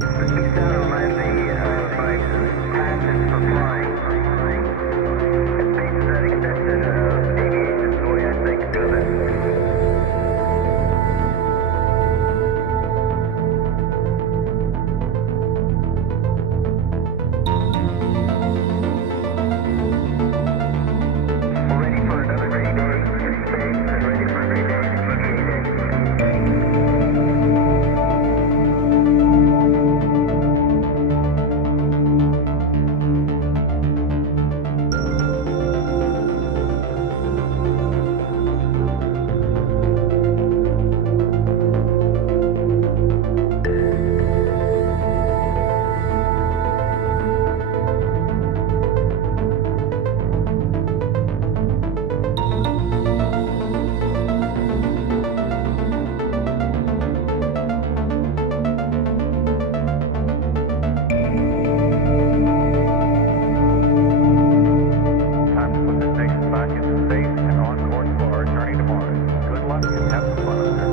Sound reminds me of my passion for flying. It makes that extension of aviation the way I think of it. We're ready for another great day in space and ready for a great day in DJI. Time to put this nation back into space and on course for our journey to Mars. Good luck and have some fun up there.